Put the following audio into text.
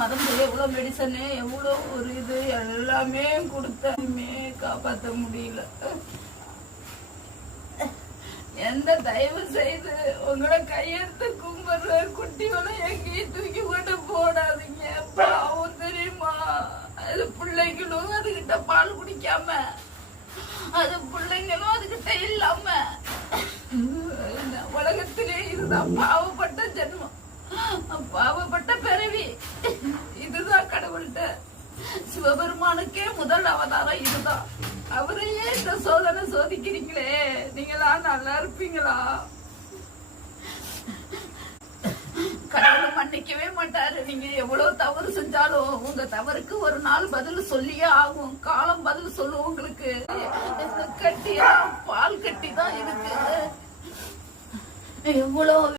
மருந்து எவ்வளவு மெடிசன் எவ்வளவு ஒரு இது எல்லாமே கொடுத்தமே காப்பாற்ற முடியல. எந்த தயவு செய்து உங்களை கையெடுத்து கும்பிடுற குட்டிகளை எங்கேயும் தூக்கி கொண்டு போடாதீங்க. பாவம் தெரியுமா? அது பிள்ளைங்களும் அதுகிட்ட பால் குடிக்காம, அது பிள்ளைங்களும் அதுகிட்ட இல்லாம, உலகத்திலே இதுதான் பாவப்பட்ட ஜென்மம், பாவப்பட்ட பிறவி. இதுதான் கடவுள்கிட்ட சிவபெருமானுக்கே முதல் அவதாரம் இதுதான். அவரையே இந்த சோதனை சோதிக்கிறீங்களே, நீங்களா நல்லா இருப்பீங்களா? கடவுள் மன்னிக்கவே மாட்டாரு. நீங்க எவ்வளவு தவறு செஞ்சாலும் உங்க தவறுக்கு ஒரு நாள் பதில் சொல்லியே ஆகும். காலம் பதில் சொல்லும் உங்களுக்கு. கட்டியா பால் கட்டி தான் இருக்கு. எவ்வளவு